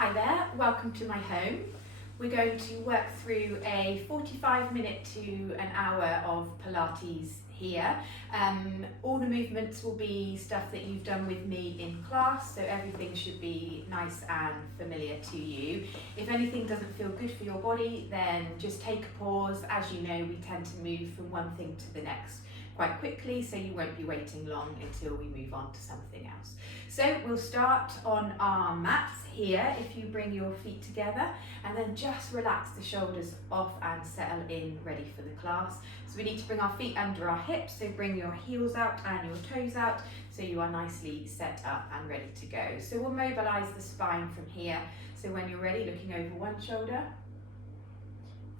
Hi there, welcome to my home. We're going to work through a 45-minute to an hour of Pilates here. All the movements will be stuff that you've done with me in class, so everything should be nice and familiar to you. If anything doesn't feel good for your body, then just take a pause. As you know, we tend to move from one thing to the next quite quickly, so you won't be waiting long until we move on to something else. So we'll start on our mats here. If you bring your feet together and then just relax the shoulders off and settle in, ready for the class. So we need to bring our feet under our hips, so bring your heels out and your toes out so you are nicely set up and ready to go. So we'll mobilise the spine from here. So when you're ready, looking over one shoulder,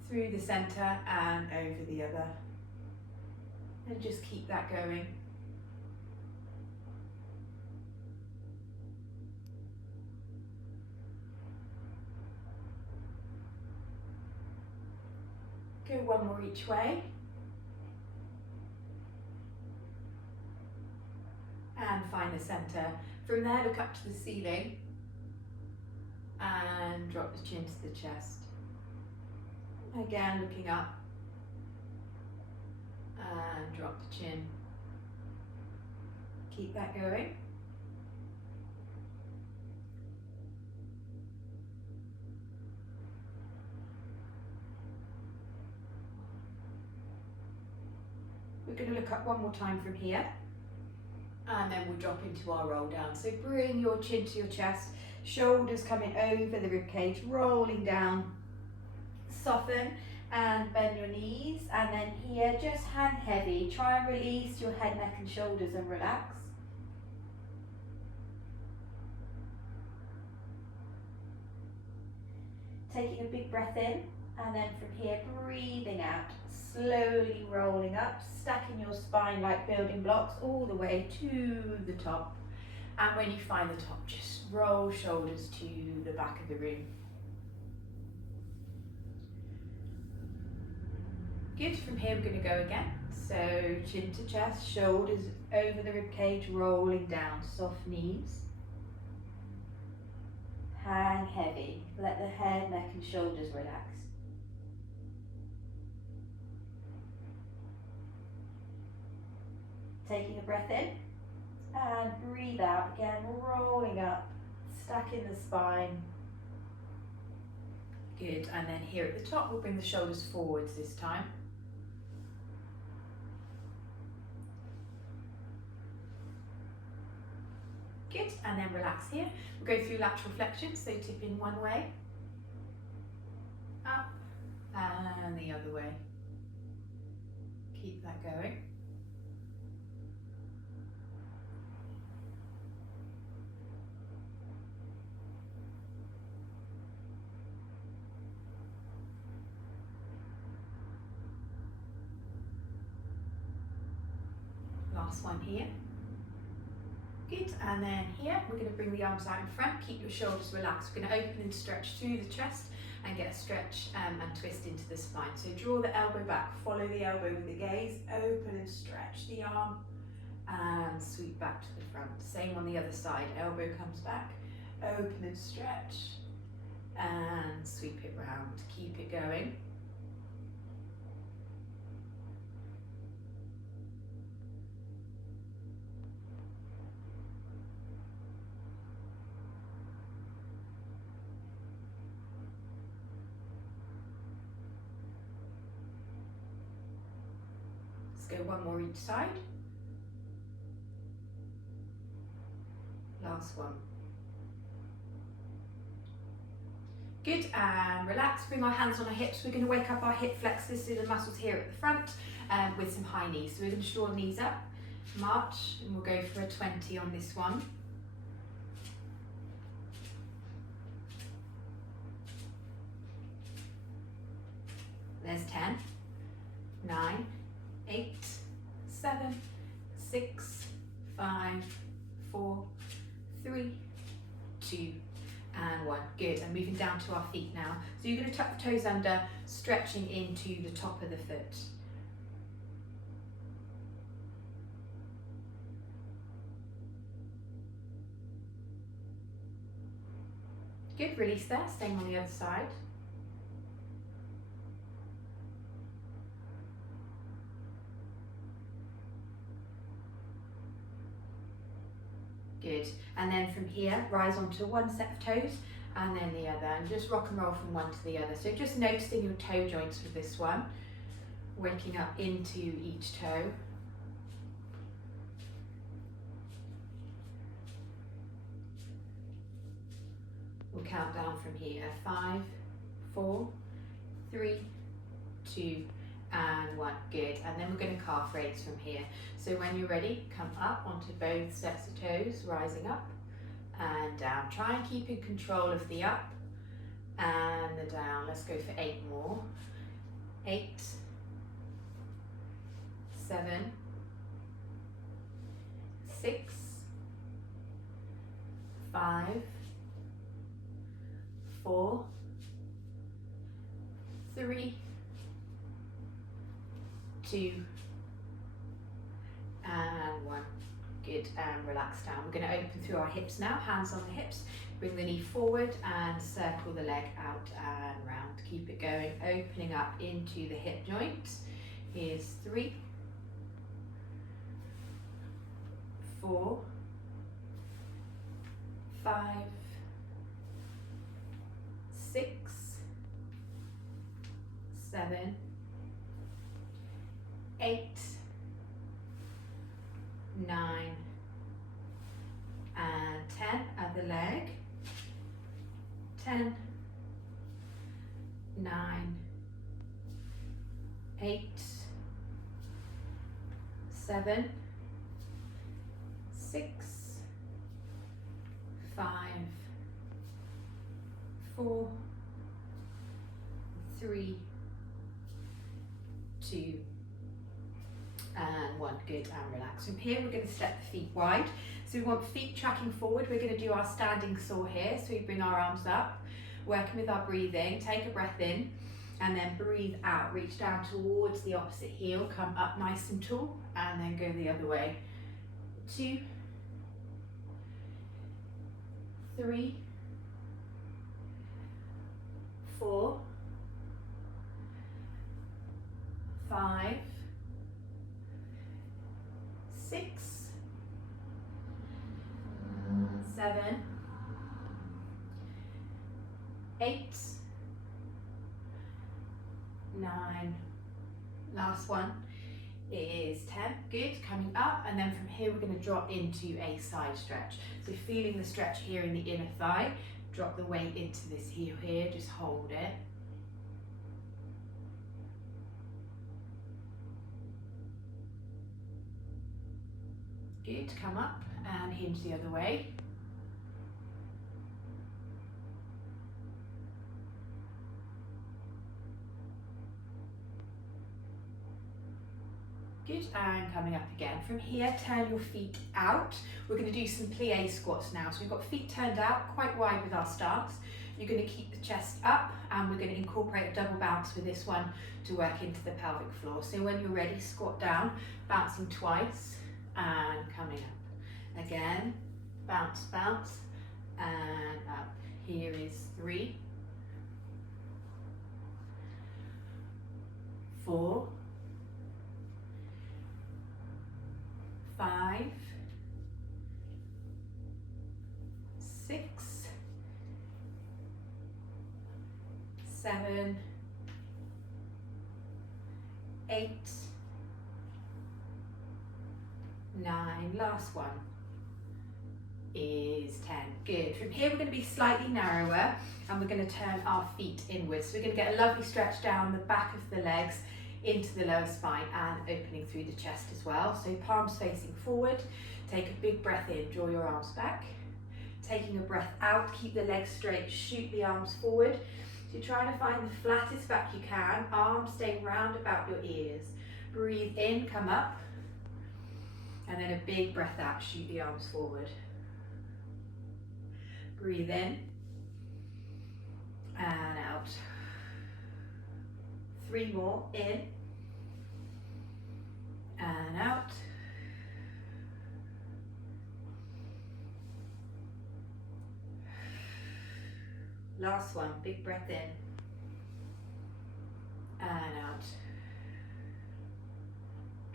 through the centre and over the other. And just keep that going. Go one more each way. And find the centre. From there, look up to the ceiling and drop the chin to the chest. Again, looking up and drop the chin. Keep that going. We're going to look up one more time from here, and then we'll drop into our roll down. So bring your chin to your chest, shoulders coming over the rib cage, rolling down. Soften and bend your knees, and then here, just hand heavy. Try and release your head, neck and shoulders and relax. Taking a big breath in, and then from here, breathing out, slowly rolling up, stacking your spine like building blocks all the way to the top. And when you find the top, just roll shoulders to the back of the room. Good, from here we're going to go again. So chin to chest, shoulders over the rib cage, rolling down, soft knees. Hang heavy, let the head, neck and shoulders relax. Taking a breath in and breathe out again, rolling up, stacking the spine. Good, and then here at the top we'll bring the shoulders forwards this time. Good, and then relax here. We'll go through lateral flexion, so tip in one way, up, and the other way. Keep that going. Last one here. Good, and then here we're going to bring the arms out in front, keep your shoulders relaxed. We're going to open and stretch through the chest and get a stretch and twist into the spine. So draw the elbow back, follow the elbow with the gaze, open and stretch the arm and sweep back to the front. Same on the other side, elbow comes back, open and stretch and sweep it round. Keep it going. Go one more each side. Last one. Good, and relax, bring our hands on our hips. We're going to wake up our hip flexors, so the muscles here at the front, with some high knees. So we're going to draw the knees up, march, and we'll go for a 20 on this one. There's 10, 9, 8, 7, 6, 5, 4, 3, 2, and 1. Good, and moving down to our feet now. So you're going to tuck the toes under, stretching into the top of the foot. Good, release there, same on the other side. Good, and then from here, rise onto one set of toes and then the other, and just rock and roll from one to the other. So just noticing your toe joints with this one, waking up into each toe. We'll count down from here. 5, 4, 3, 2, and 1. Good. And then we're going to calf raise from here. So when you're ready, come up onto both sets of toes, rising up and down. Try and keep in control of the up and the down. Let's go for 8 more. 8, 7, 6, 5, 4, 3, 2, and 1. Good, and relax down. We're going to open through our hips now, hands on the hips. Bring the knee forward and circle the leg out and round. Keep it going, opening up into the hip joint. Here's 3, 4, 5, 6, 7, 8, 9, and 10. Other leg. 10, 9, 8, 7, 6, 5, 4, 3, 2, and 1. Good, and relax. From here, we're going to step the feet wide. So we want feet tracking forward. We're going to do our standing saw here. So we bring our arms up, working with our breathing. Take a breath in, and then breathe out. Reach down towards the opposite heel. Come up nice and tall, and then go the other way. 2, 3, 4, 5, 6, 7, 8, 9, last one is 10. Good, coming up, and then from here we're going to drop into a side stretch. So feeling the stretch here in the inner thigh, drop the weight into this heel here, just hold it. Good, come up and hinge the other way. Good, and coming up again. From here, turn your feet out. We're going to do some plie squats now. So we've got feet turned out, quite wide with our stance. You're going to keep the chest up, and we're going to incorporate a double bounce with this one to work into the pelvic floor. So when you're ready, squat down, bouncing twice, and coming up. Again, bounce, bounce, and up. Here is 3, 4, 5, 6, 7, 8, 9, last one is 10. Good. From here we're going to be slightly narrower, and we're going to turn our feet inwards. So we're going to get a lovely stretch down the back of the legs into the lower spine and opening through the chest as well. So palms facing forward, take a big breath in, draw your arms back. Taking a breath out, keep the legs straight, shoot the arms forward. So you're trying to find the flattest back you can, arms staying round about your ears. Breathe in, come up, and then a big breath out, shoot the arms forward. Breathe in and out. 3 more, in and out. Last one, big breath in and out.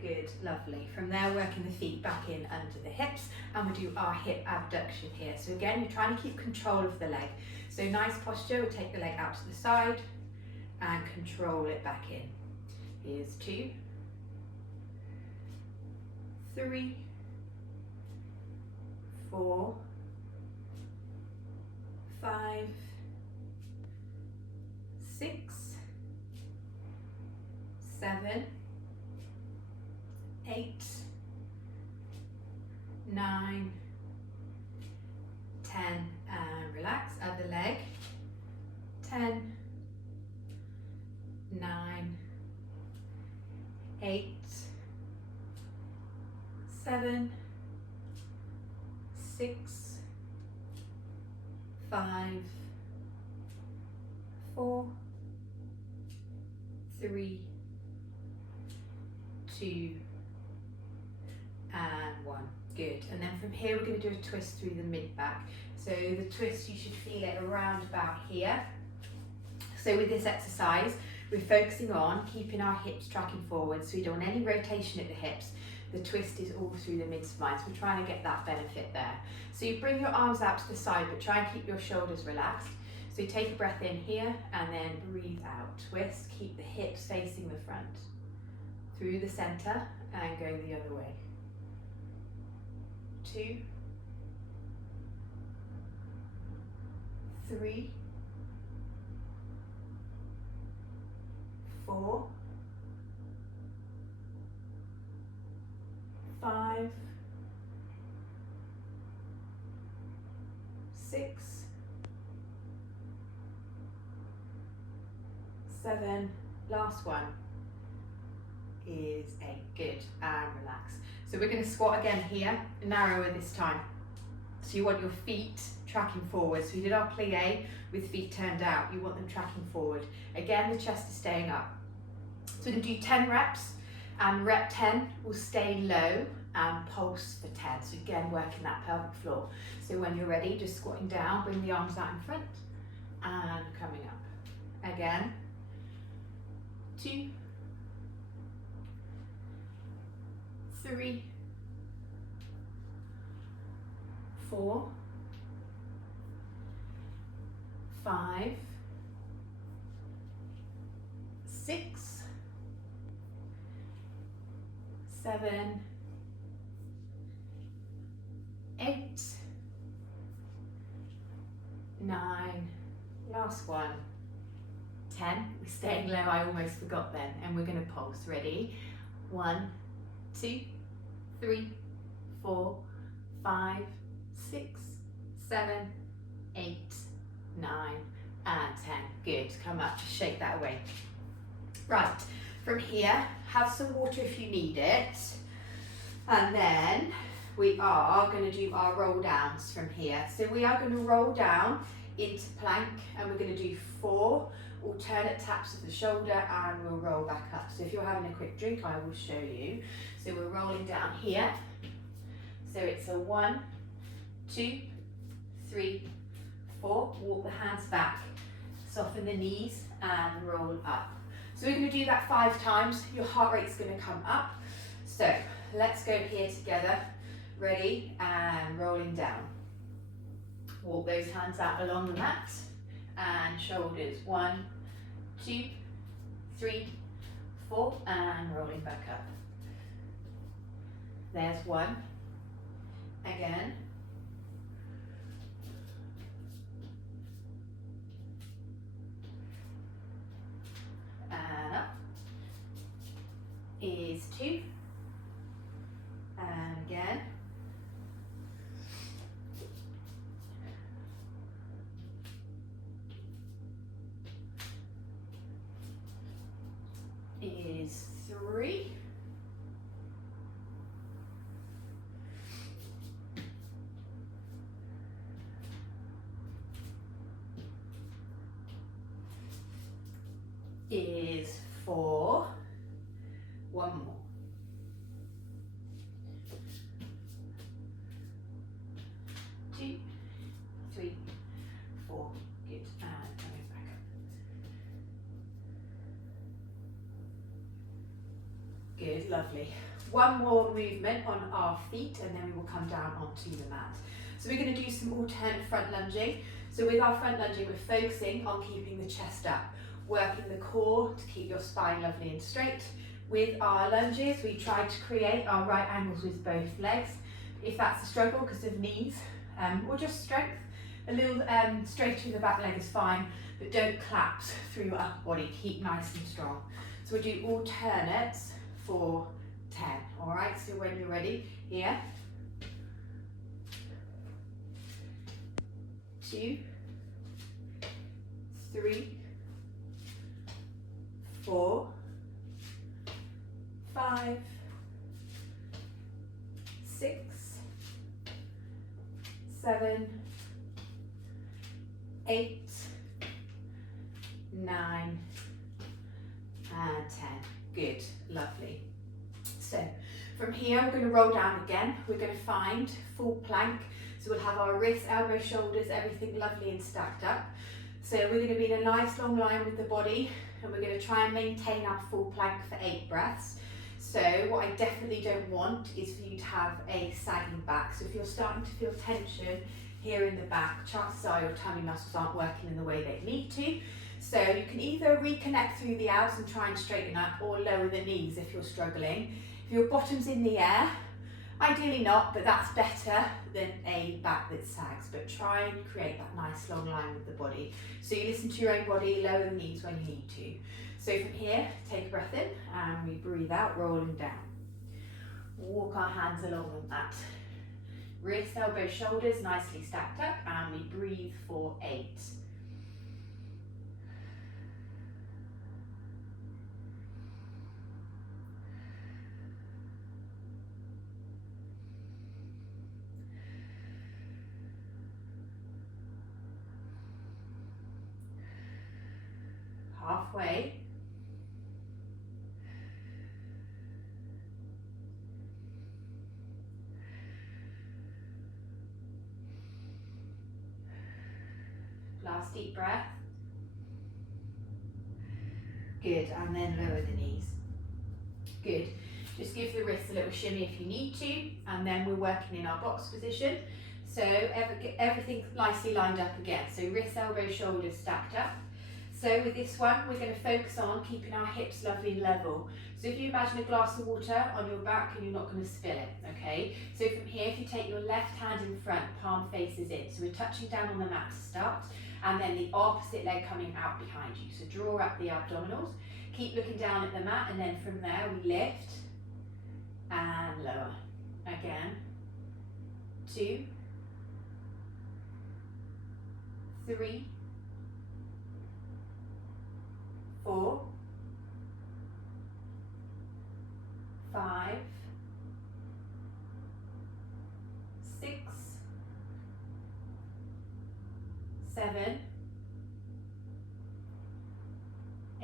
Good, lovely. From there, working the feet back in under the hips, and we do our hip abduction here. So again, you're trying to keep control of the leg. So nice posture, we take the leg out to the side and control it back in. Here's 2, 3, 4, 5, 6, 7, 8, 9, 10, and relax, other leg, 10, 9, 8, 7, 6, 5, 4, 3, 2, and 1. Good. And then from here we're going to do a twist through the mid back. So the twist, you should feel it around about here. So with this exercise, we're focusing on keeping our hips tracking forward, so we don't want any rotation at the hips. The twist is all through the mid spine, so we're trying to get that benefit there. So you bring your arms out to the side, but try and keep your shoulders relaxed. So you take a breath in here and then breathe out. Twist, keep the hips facing the front. Through the center and go the other way. 2, 3, 4, 5, 6, 7, last one is 8. Good, and relax. So we're going to squat again here, narrower this time. So you want your feet tracking forward. So we did our plie with feet turned out. You want them tracking forward. Again, the chest is staying up. So we're going to do 10 reps, and rep 10 will stay low and pulse for 10. So again, working that pelvic floor. So when you're ready, just squatting down, bring the arms out in front and coming up. Again, 2, 3, 4, 5, 6, 7, 8, 9, last one, 10. We're staying low, I almost forgot then, and we're going to pulse. Ready? 1, 2, 3, 4, 5, 6, 7, 8, 9, and 10. Good. Come up, just shake that away. Right, from here, have some water if you need it. And then we are going to do our roll downs from here. So we are going to roll down into plank, and we're going to do 4 alternate taps of the shoulder, and we'll roll back up. So if you're having a quick drink, I will show you. So we're rolling down here. So it's a 1, 2, 3, 4. Walk the hands back, soften the knees, and roll up. So we're going to do that 5 times. Your heart rate's going to come up. So let's go here together. Ready, and rolling down. Walk those hands out along the mat, and shoulders. 1, 2, 3, 4, and rolling back up. There's 1. Again. And up. Is 2. And again. Is 3. Is 4. One more. Two, 3, 4. Good. And Good, lovely. One more movement on our feet and then we will come down onto the mat. So we're going to do some alternate front lunging. So with our front lunging, we're focusing on keeping the chest up, working the core to keep your spine lovely and straight. With our lunges, we try to create our right angles with both legs. If that's a struggle because of knees or just strength, a little straight through the back leg is fine, but don't collapse through your upper body. Keep nice and strong. So we'll do alternates for 10, all right? So when you're ready, here, 2, 3, 4, 5, 6, 7, 8, 9, and 10. Good, lovely. So from here we're going to roll down again. We're going to find full plank. So we'll have our wrists, elbows, shoulders, everything lovely and stacked up. So we're going to be in a nice long line with the body, and we're going to try and maintain our full plank for 8 breaths. So what I definitely don't want is for you to have a sagging back. So if you're starting to feel tension here in the back, chances are your tummy muscles aren't working in the way they need to. So you can either reconnect through the abs and try and straighten up, or lower the knees if you're struggling. If your bottom's in the air, ideally not, but that's better than a back that sags. But try and create that nice long line with the body. So you listen to your own body, lower the knees when you need to. So from here, take a breath in and we breathe out, rolling down. Walk our hands along the mat. Wrists, elbows, shoulders nicely stacked up, and we breathe for 8. Halfway. Last deep breath. Good, and then lower the knees. Good. Just give the wrists a little shimmy if you need to, and then we're working in our box position. So everything nicely lined up again. So wrists, elbows, shoulders stacked up. So with this one, we're going to focus on keeping our hips lovely and level. So if you imagine a glass of water on your back and you're not going to spill it, okay? So from here, if you take your left hand in front, palm faces in. So we're touching down on the mat to start, and then the opposite leg coming out behind you. So draw up the abdominals, keep looking down at the mat, and then from there we lift and lower. Again, 2, 3, 4, 5, 6, 7,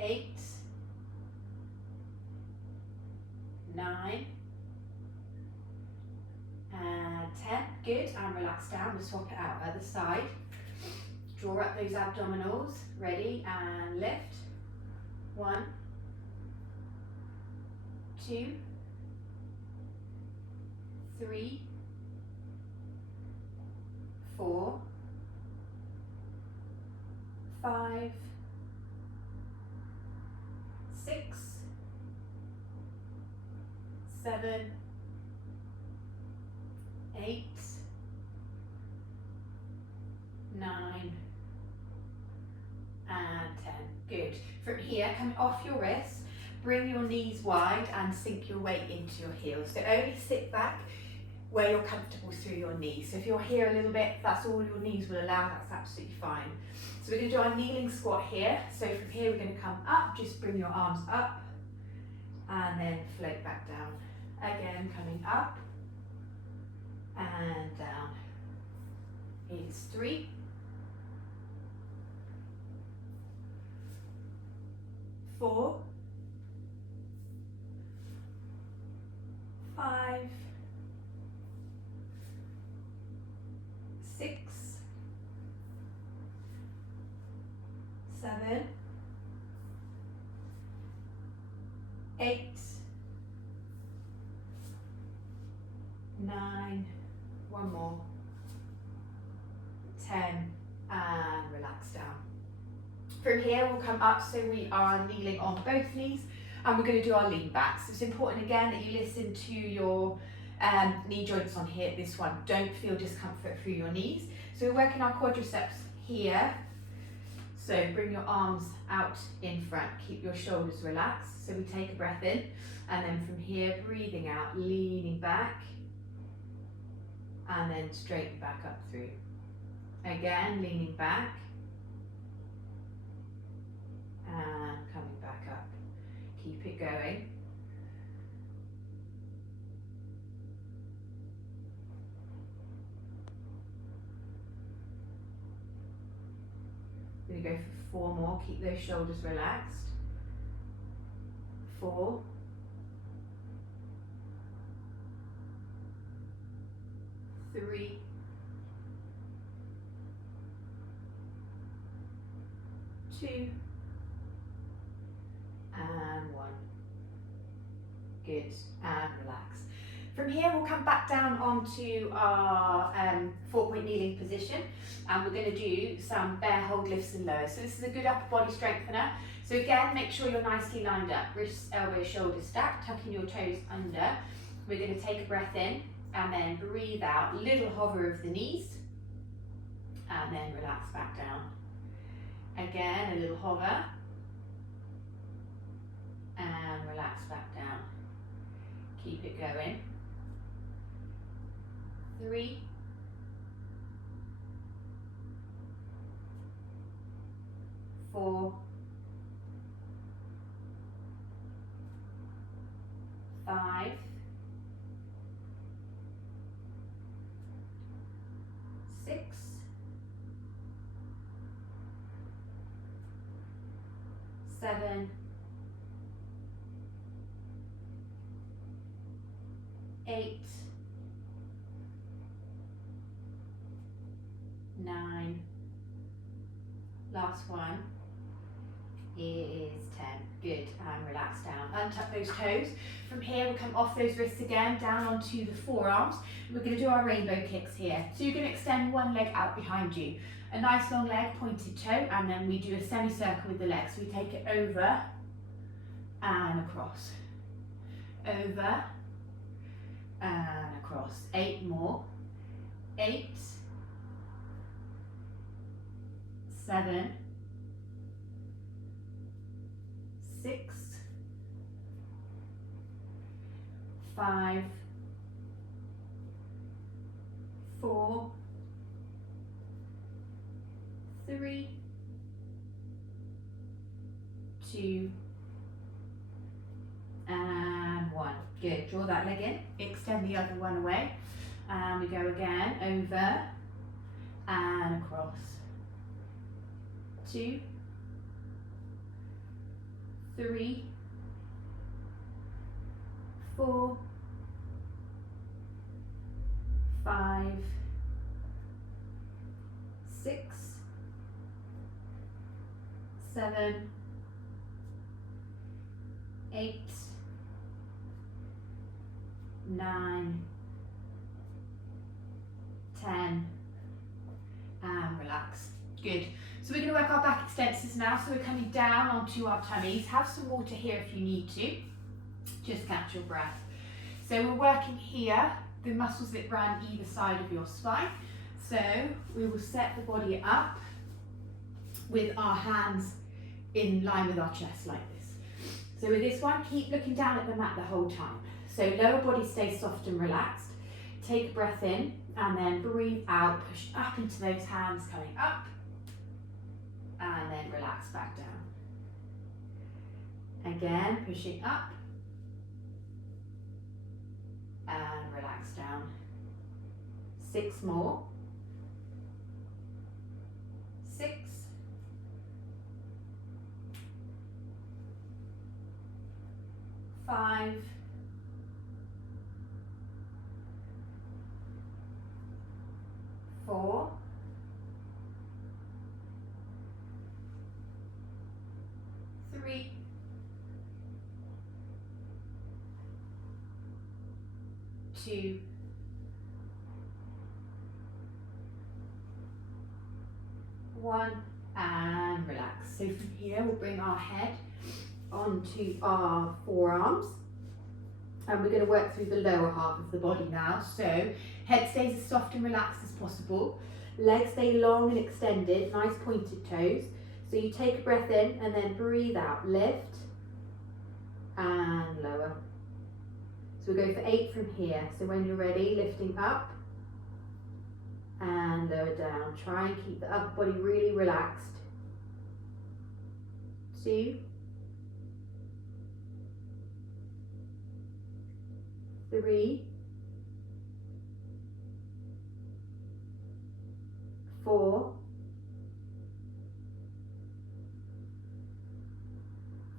8, 9, and 10. Good, and relax down. We'll swap it out. Other side. Draw up those abdominals. Ready, and lift. 1, 2, 3, 4, 5, 6, 7, 8, 9, and 10. Good. From here, come off your wrists, bring your knees wide and sink your weight into your heels. So only sit back where you're comfortable through your knees. So if you're here a little bit, that's all your knees will allow, that's absolutely fine. So we're going to do our kneeling squat here. So from here we're going to come up, just bring your arms up and then float back down. Again, coming up and down. It's 3, 4, 5, 6, 7, 8, One more. 10, and relax down. From here we'll come up so we are kneeling on both knees, and we're going to do our lean backs. It's important again that you listen to your knee joints on here. This one, don't feel discomfort through your knees. So we're working our quadriceps here. So bring your arms out in front, keep your shoulders relaxed. So we take a breath in, and then from here, breathing out, leaning back, and then straighten back up through. Again, leaning back, and coming back up. Keep it going. We're going to go for 4 more, keep those shoulders relaxed. 4, 3, 2, and 1. Good, and relax. From here we'll come back down onto our 4-point kneeling position, and we're going to do some bear hold lifts and lowers. So this is a good upper body strengthener. So again, make sure you're nicely lined up, wrists, elbows, shoulders stacked, tucking your toes under. We're going to take a breath in and then breathe out, little hover of the knees, and then relax back down. Again, a little hover, and relax back down. Keep it going. 3, 4, 5, 6, 7, 8, 9, last one is 10. Good, and relax down. Untuck those toes. From here we'll come off those wrists again, down onto the forearms. We're going to do our rainbow kicks here. So you're going to extend one leg out behind you. A nice long leg, pointed toe, and then we do a semicircle with the legs. So we take it over and across. Over and across. 8 more. 8, 7, 6, 5, 4, 3, 2, and 1. Good. Draw that leg in. Extend the other one away. And we go again. Over and across. 2, 3, 4, 5, 6, 7, 8, 9, 10, and relax. Good. So we're going to work our back extensors now. So we're coming down onto our tummies. Have some water here if you need to. Just catch your breath. So we're working here, the muscles that run either side of your spine. So we will set the body up with our hands in line with our chest like this. So with this one, keep looking down at the mat the whole time. So lower body stays soft and relaxed. Take a breath in and then breathe out, push up into those hands coming up, and then relax back down. Again, pushing up and relax down. 6 more. 6, 5, 4, 3, 2, 1 and relax. So from here we'll bring our head onto our forearms and we're going to work through the lower half of the body now. So head stays as soft and relaxed as possible, legs stay long and extended, nice pointed toes. So you take a breath in and then breathe out, lift and lower. So we'll go for 8 from here. So when you're ready, lifting up and lower down. Try and keep the upper body really relaxed. 2, 3, 4,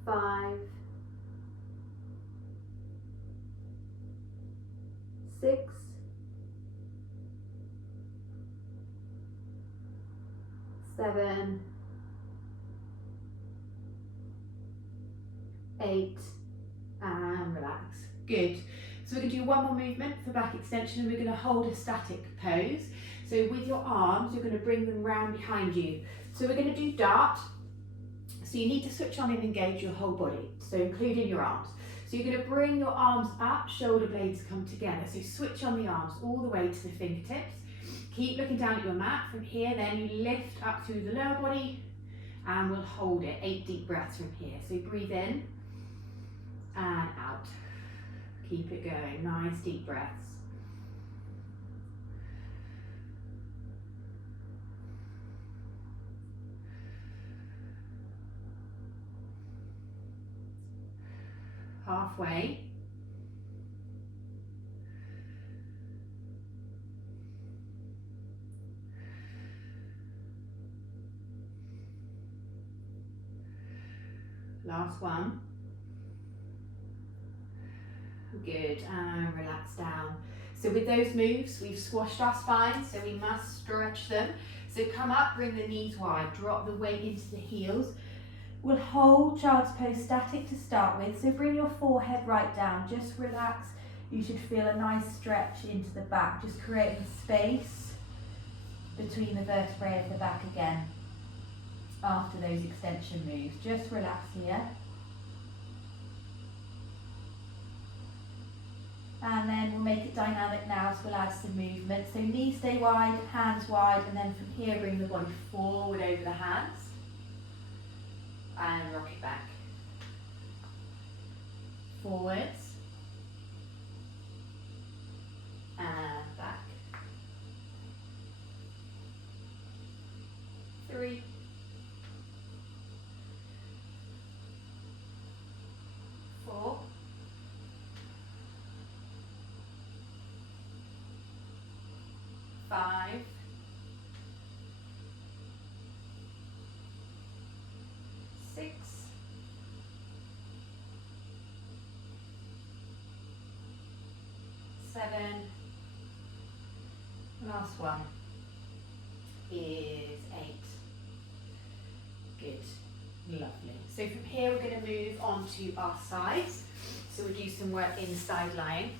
5, 6, 7, 8 and relax. Good. So we're going to do one more movement for back extension and we're going to hold a static pose. So with your arms, you're going to bring them round behind you. So we're going to do dart. So you need to switch on and engage your whole body, so including your arms. So you're going to bring your arms up, shoulder blades come together. So switch on the arms all the way to the fingertips. Keep looking down at your mat. From here then you lift up through the lower body and we'll hold it. 8 deep breaths from here. So breathe in and out. Keep it going, nice deep breaths. Halfway. Last one. Good, and relax down. So with those moves, we've squashed our spines, so we must stretch them. So come up, bring the knees wide, drop the weight into the heels. We'll hold child's pose static to start with, so bring your forehead right down, just relax. You should feel a nice stretch into the back, just creating space between the vertebrae of the back again after those extension moves. Just relax here. And then we'll make it dynamic now, so we'll add some movement. So knees stay wide, hands wide, and then from here bring the body forward over the hands. And rock it back. Forwards. And back. 3. 4. 5. 6. 7. Last one is 8. Good, lovely. So from here we're going to move on to our sides. So we'll do some work in side lying.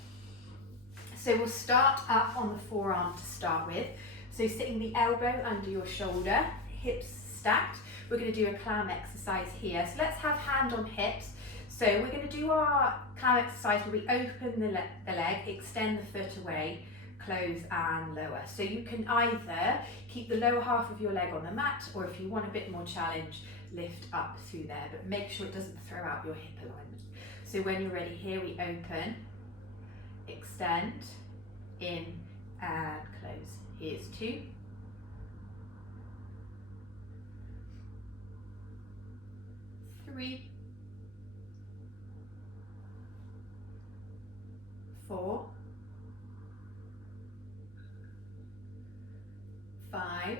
So we'll start up on the forearm to start with. So sitting the elbow under your shoulder, hips stacked. We're going to do a clam exercise here. So let's have hand on hips. So we're going to do our clam exercise where we open the leg, extend the foot away, close and lower. So you can either keep the lower half of your leg on the mat, or if you want a bit more challenge, lift up through there, but make sure it doesn't throw out your hip alignment. So when you're ready here, we open, extend, in and close. Here's 2. 3. 4. 5.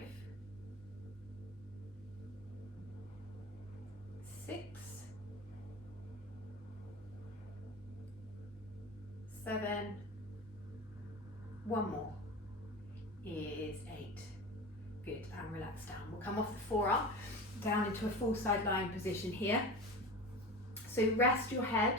6. 7. One more is 8. Good, and relax down. We'll come off the forearm down into a full side lying position here. So rest your head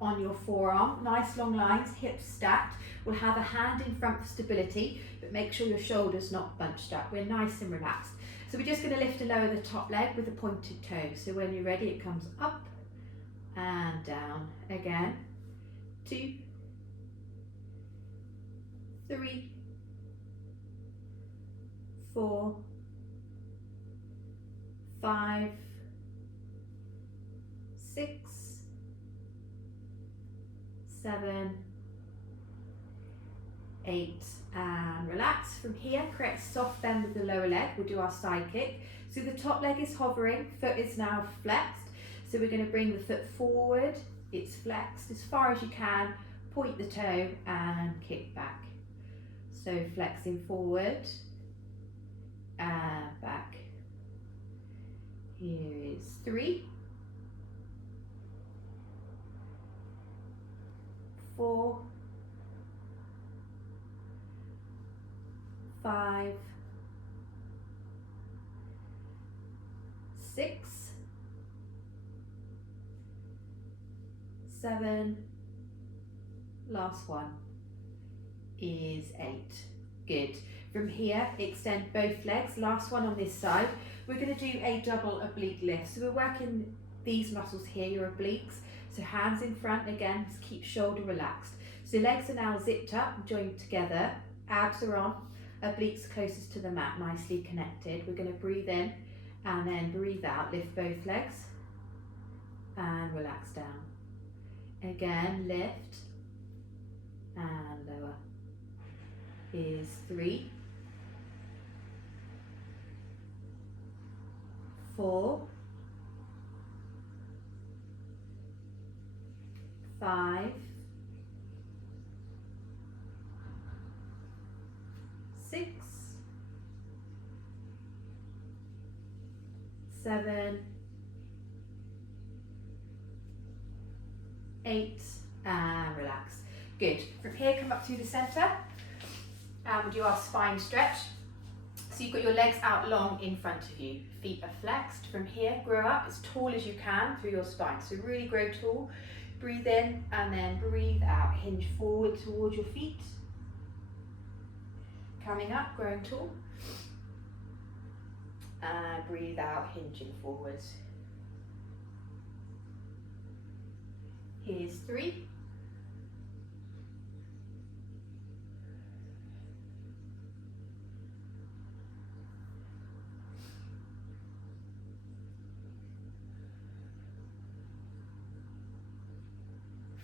on your forearm, nice long lines, hips stacked. We'll have a hand in front for stability, but make sure your shoulders not bunched up. We're nice and relaxed. So we're just going to lift and lower the top leg with a pointed toe. So when you're ready, it comes up and down. Again, 2, 3, 4, 5, 6, 7, 8, and relax. From here, correct soft bend with the lower leg. We'll do our side kick. So the top leg is hovering, foot is now flexed. So we're going to bring the foot forward, it's flexed as far as you can, point the toe and kick back. So flexing forward and back. Here is 3, 4, 5, 6, 7, last one is 8. Good. From here, extend both legs. Last one on this side. We're going to do a double oblique lift. So we're working these muscles here, your obliques. So hands in front again, just keep shoulder relaxed. So legs are now zipped up, joined together. Abs are on, obliques closest to the mat, nicely connected. We're going to breathe in and then breathe out. Lift both legs and relax down. Again, lift and lower. Is 3, 4, 5, 6, 7, 8, and relax. Good. From here, come up through the center. And we'll do our spine stretch. So you've got your legs out long in front of you. Feet are flexed. From here, grow up as tall as you can through your spine. So really grow tall. Breathe in and then breathe out. Hinge forward towards your feet. Coming up, growing tall. And breathe out, hinging forwards. Here's 3.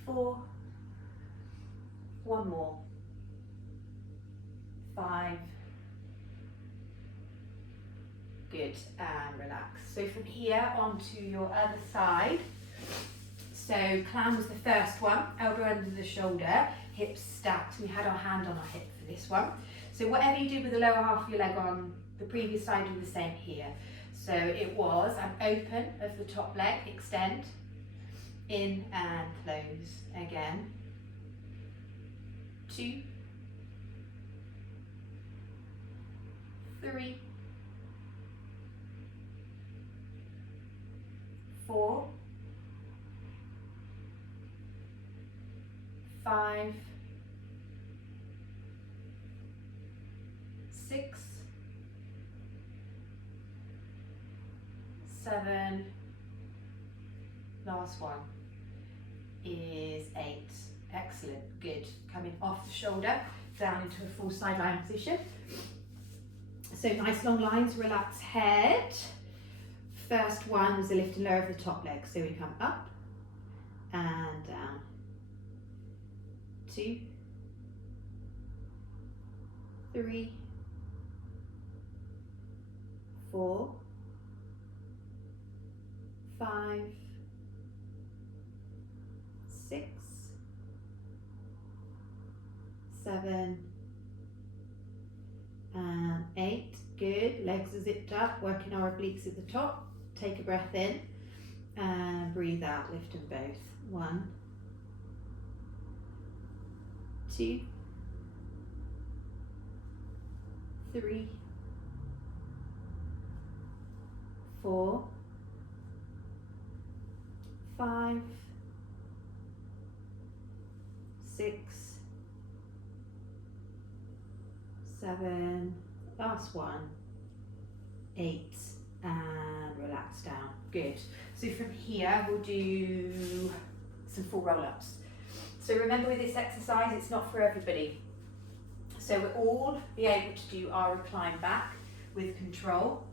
4, 1 more, 5, good, and relax. So from here onto your other side. So clown was the first one, elbow under the shoulder, hips stacked. We had our hand on our hip for this one. So whatever you did with the lower half of your leg on the previous side, do the same here. So it was an open of the top leg, extend, in and close again. 2, 3, 4, 5, 6, 7, last one is 8. Excellent, good. Coming off the shoulder, down into a full side lying position. So nice long lines, relax head. First one was a lift and lower of the top leg. So we come up and down. 2, 3, 4, 5, 6, 7, and 8. Good. Legs are zipped up, working our obliques at the top. Take a breath in and breathe out, lift them both. 1, 2, 3, 4, 5, 6, 7, last one, 8, and relax down. Good. So from here we'll do some full roll-ups. So remember, with this exercise, it's not for everybody. So we'll all be able to do our recline back with control,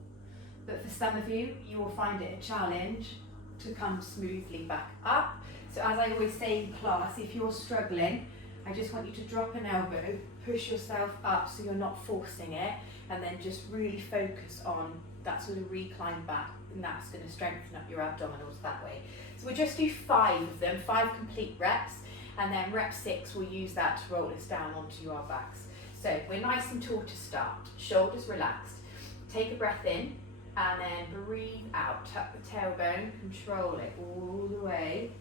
but for some of you, you will find it a challenge to come smoothly back up. So as I always say in class, if you're struggling, I just want you to drop an elbow, push yourself up so you're not forcing it, and then just really focus on that sort of recline back, and that's going to strengthen up your abdominals that way. So we'll just do 5 of them, 5 complete reps, and then rep 6 we'll use that to roll us down onto our backs. So we're nice and tall to start, shoulders relaxed. Take a breath in and then breathe out, tuck the tailbone, control it all the way.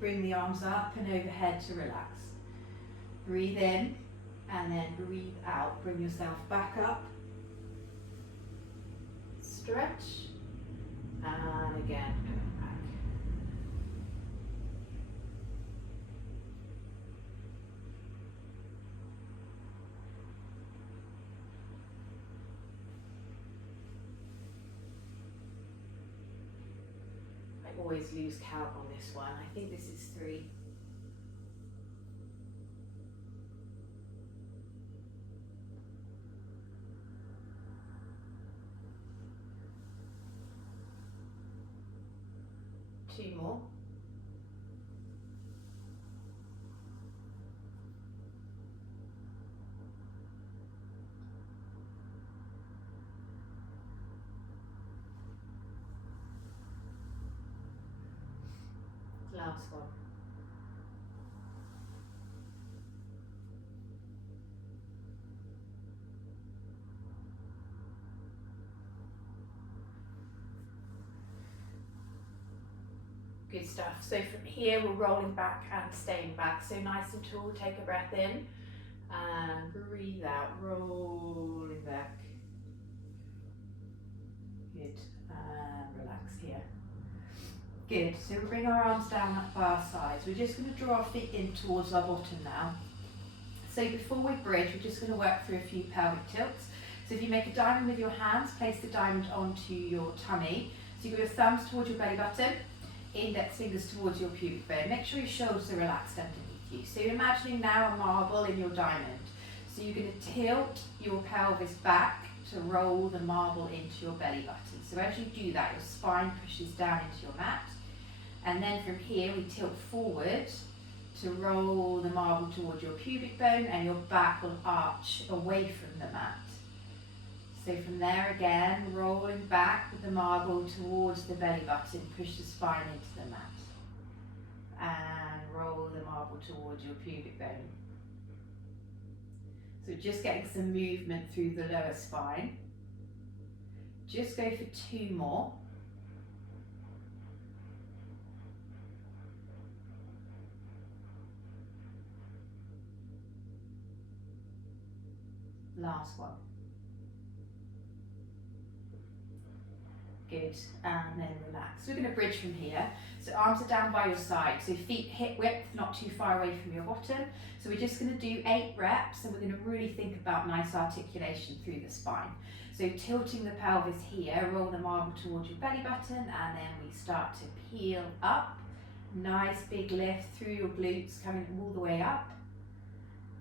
Bring the arms up and overhead to relax. Breathe in and then breathe out. Bring yourself back up. Stretch. And again, coming back. I always lose count on this one. I think this is 3. Two more. Last one. Good stuff. So from here we're rolling back and staying back. So nice and tall, take a breath in and breathe out, rolling back. Good, and relax here. Good, so we'll bring our arms down up by our sides. We're just going to draw our feet in towards our bottom now. So before we bridge, we're just going to work through a few pelvic tilts. So if you make a diamond with your hands, place the diamond onto your tummy. So you got your thumbs towards your belly button, index fingers towards your pubic bone. Make sure your shoulders are relaxed underneath you. So you're imagining now a marble in your diamond. So you're going to tilt your pelvis back to roll the marble into your belly button. So as you do that, your spine pushes down into your mat. And then from here, we tilt forward to roll the marble towards your pubic bone, and your back will arch away from the mat. So from there again, rolling back with the marble towards the belly button, push the spine into the mat. And roll the marble towards your pubic bone. So just getting some movement through the lower spine. Just go for 2 more. Last one. Good, and then relax. So we're going to bridge from here. So arms are down by your side, so feet hip width, not too far away from your bottom. So we're just going to do 8 reps, and we're going to really think about nice articulation through the spine. So tilting the pelvis here, roll the marble towards your belly button, and then we start to peel up. Nice big lift through your glutes, coming all the way up.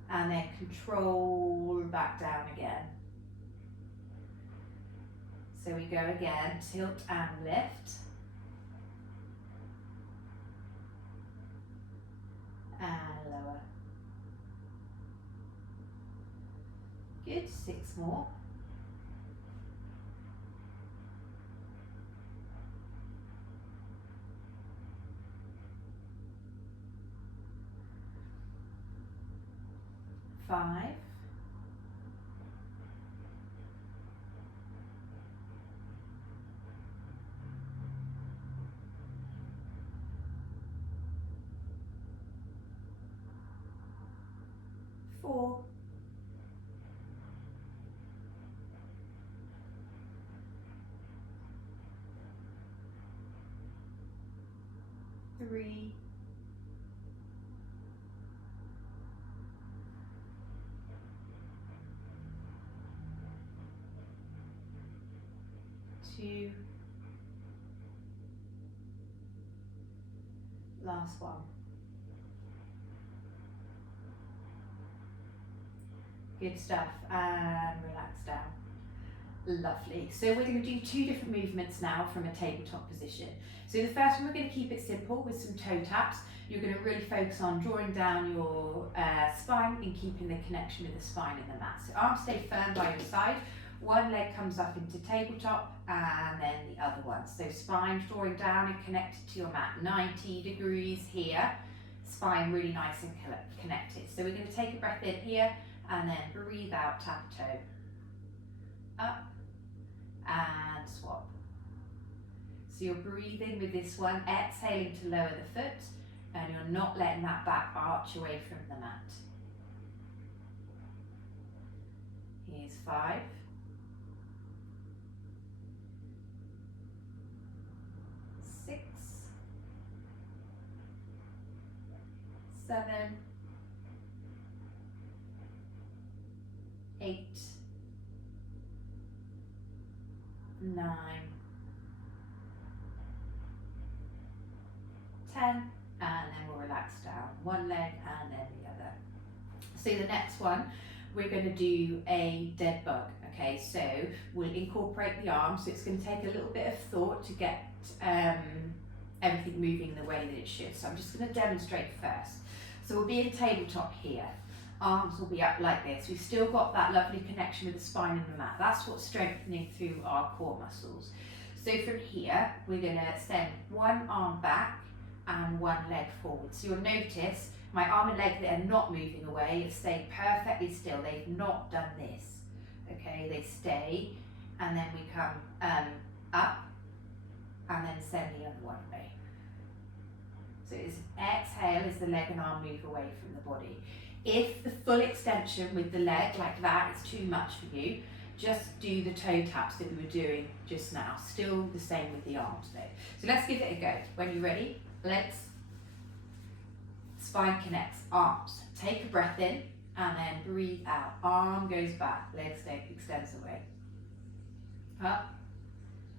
And then control back down again. So we go again, tilt and lift. And lower. Good, 6 more. Five. 4. 3. 2, last one. Good stuff, and relax down. Lovely. So we're going to do 2 different movements now from a tabletop position. So the first one, we're going to keep it simple with some toe taps. You're going to really focus on drawing down your spine and keeping the connection with the spine and the mat. So arms stay firm by your side. One leg comes up into tabletop and then the other one. So spine drawing down and connected to your mat. 90 degrees here. Spine really nice and connected. So we're going to take a breath in here and then breathe out, tap a toe. Up and swap. So you're breathing with this one, exhaling to lower the foot, and you're not letting that back arch away from the mat. Here's 5. 6. 7. 8. 9, 10, and then we'll relax down. One leg and then the other. So the next one, we're going to do a dead bug. Okay, so we'll incorporate the arms. So it's going to take a little bit of thought to get everything moving the way that it should. So I'm just going to demonstrate first. So we'll be in tabletop here. Arms will be up like this. We've still got that lovely connection with the spine and the mat. That's what's strengthening through our core muscles. So from here, we're going to send one arm back and one leg forward. So you'll notice my arm and leg, they're not moving away. It's staying perfectly still. They've not done this. Okay, they stay, and then we come up and then send the other one away. So it's exhale as the leg and arm move away from the body. If the full extension with the leg like that is too much for you, just do the toe taps that we were doing just now. Still the same with the arms though. So let's give it a go. When you're ready, legs, spine connects, arms. Take a breath in and then breathe out. Arm goes back, leg extends away. Up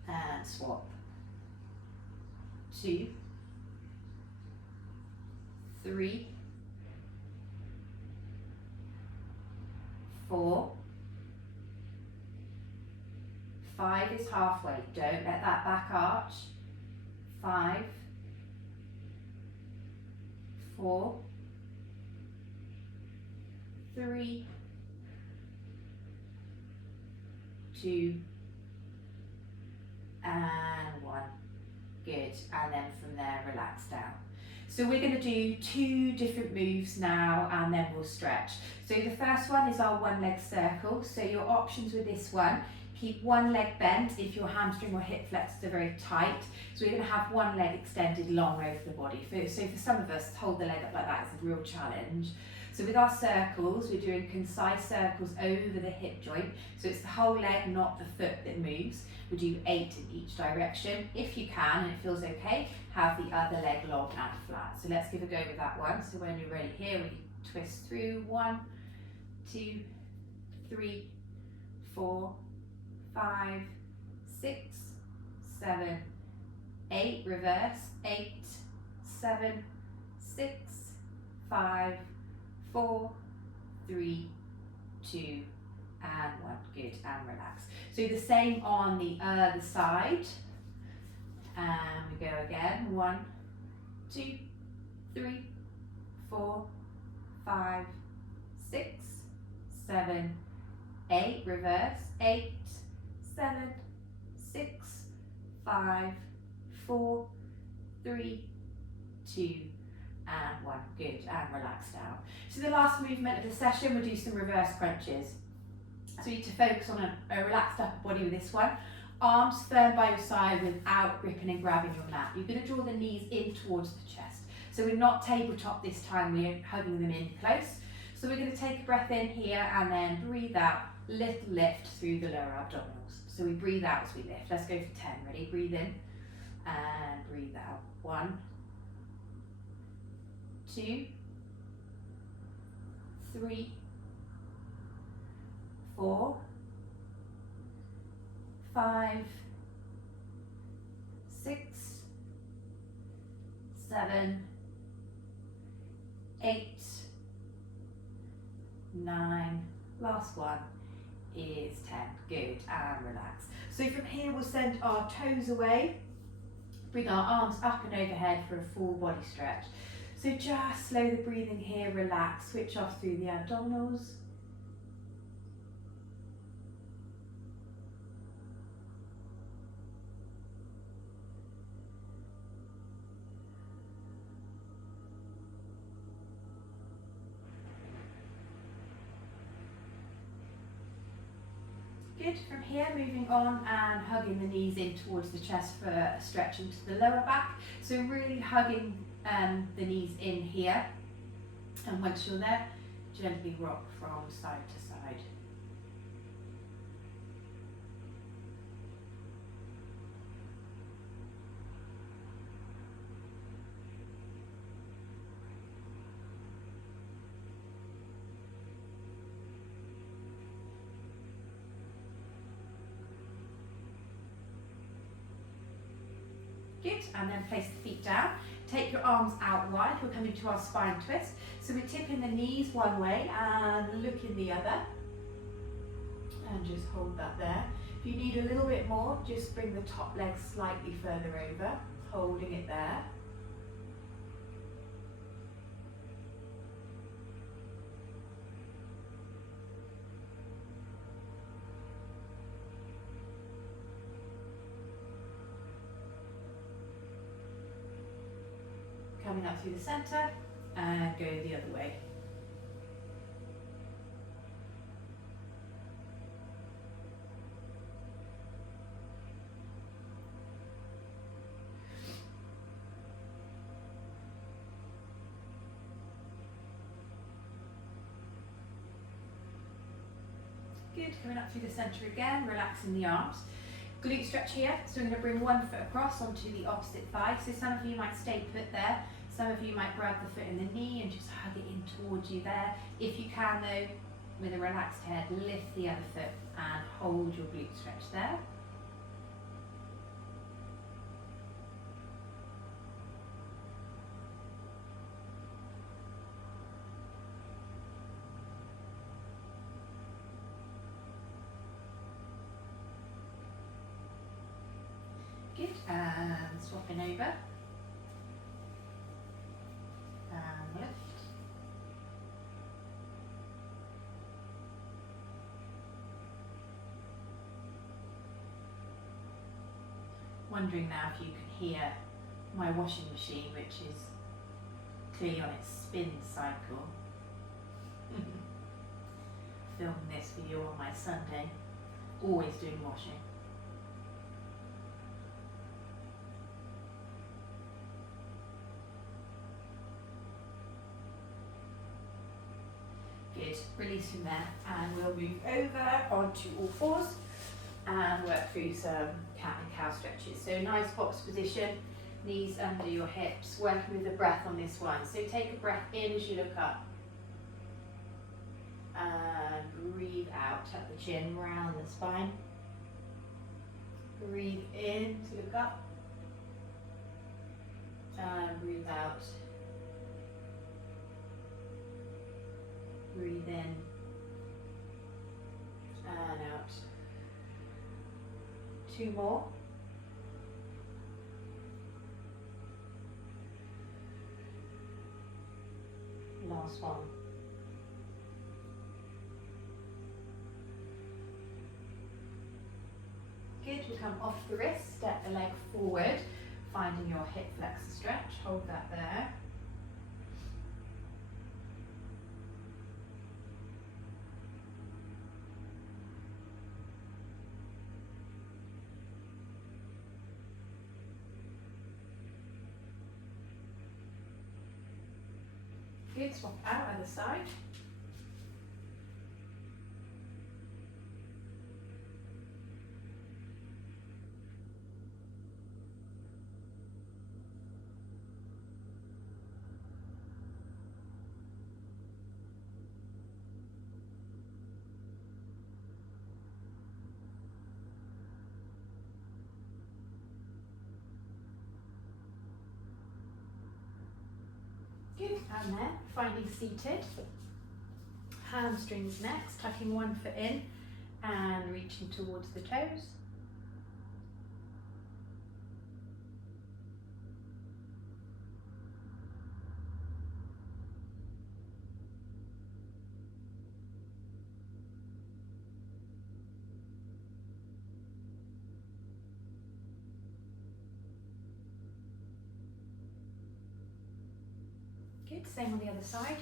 and swap. 2, 3, 4, 5 is halfway. Don't let that back arch. 5, 4, 3, 2, and 1. Good. And then from there, relax down. So we're going to do 2 different moves now and then we'll stretch. So the first one is our one leg circle. So your options with this one, keep one leg bent if your hamstring or hip flexors are very tight. So we're going to have one leg extended long over the body. So for some of us, to hold the leg up like that is a real challenge. So with our circles, we're doing concise circles over the hip joint. So it's the whole leg, not the foot that moves. We do 8 in each direction. If you can, and it feels okay, have the other leg long and flat. So let's give a go with that one. So when you're ready here, we twist through. 1, 2, 3, 4, 5, 6, 7, 8. Reverse. 8, 7, 6, 5, 4, 3, 2, and 1. Good, and relax. So the same on the other side. And we go again. 1, 2, 3, 4, 5, 6, 7, 8. Reverse. 8, 7, 6, 5, 4, 3, 2, and 1. Good, and relax down. So the last movement of the session, we'll do some reverse crunches. So you need to focus on a relaxed upper body with this one. Arms firm by your side without gripping and grabbing your mat. You're going to draw the knees in towards the chest. So we're not tabletop this time, we're hugging them in close. So we're going to take a breath in here and then breathe out, little lift through the lower abdominals. So we breathe out as we lift. Let's go for 10. Ready? Breathe in and breathe out. 1, 2, 3, 4, 5, 6, 7, 8, 9, last one is 10. Good, and relax. So from here we'll send our toes away, bring our arms up and overhead for a full body stretch. So just slow the breathing here, relax, switch off through the abdominals. Good, from here moving on and hugging the knees in towards the chest for a stretch into the lower back. So really hugging the knees in here, and once you're there, gently rock from side to side. Good, and then place the feet down. Take your arms out wide. We're coming to our spine twist. So we're tipping the knees one way and looking the other. And just hold that there. If you need a little bit more, just bring the top leg slightly further over, holding it there. Coming up through the centre and go the other way. Good, coming up through the centre again, relaxing the arms. Glute stretch here, so we're going to bring one foot across onto the opposite thigh. So some of you might stay put there, some of you might grab the foot in the knee and just hug it in towards you there. If you can though, with a relaxed head, lift the other foot and hold your glute stretch there. Good, and swapping over. And lift. Wondering now if you can hear my washing machine, which is clearly on its spin cycle. Filming this for you on my Sunday. Always doing washing. Good, release from there, and we'll move over onto all fours and work through some cat and cow stretches. So nice box position, knees under your hips, working with the breath on this one. So take a breath in as you look up. And breathe out, tuck the chin round the spine. Breathe in to look up. And breathe out. Breathe in and out. 2 more. Last one. Good, we'll come off the wrist, step the leg forward, finding your hip flexor stretch, hold that there. Good, swap out other side. And then finding seated. Hamstrings next, tucking one foot in and reaching towards the toes. Good, same on the other side.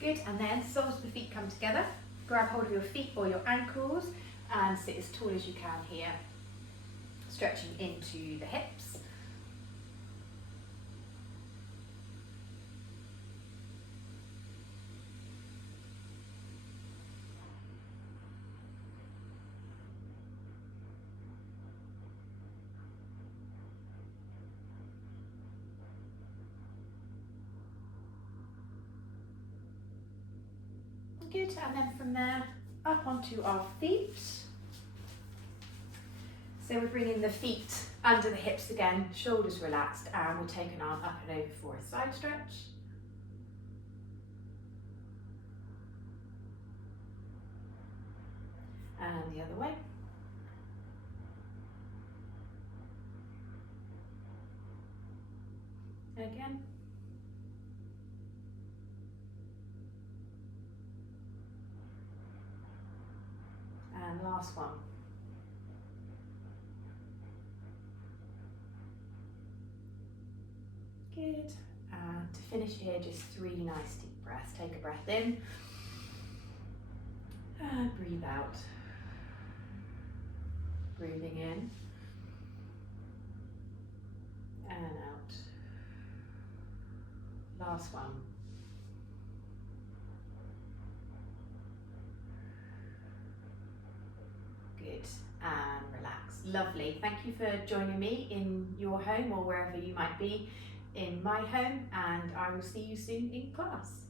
Good, and then soles of the feet come together. Grab hold of your feet or your ankles and sit as tall as you can here. Stretching into the hips. Good, and then from there, up onto our feet. So we're bringing the feet under the hips again, shoulders relaxed, and we'll take an arm up and over for a side stretch. And the other way. Again. And last one. Good. And to finish here, just 3 nice deep breaths. Take a breath in. And breathe out. Breathing in. And out. Last one. Good, and relax. Lovely. Thank you for joining me in your home or wherever you might be in my home, and I will see you soon in class.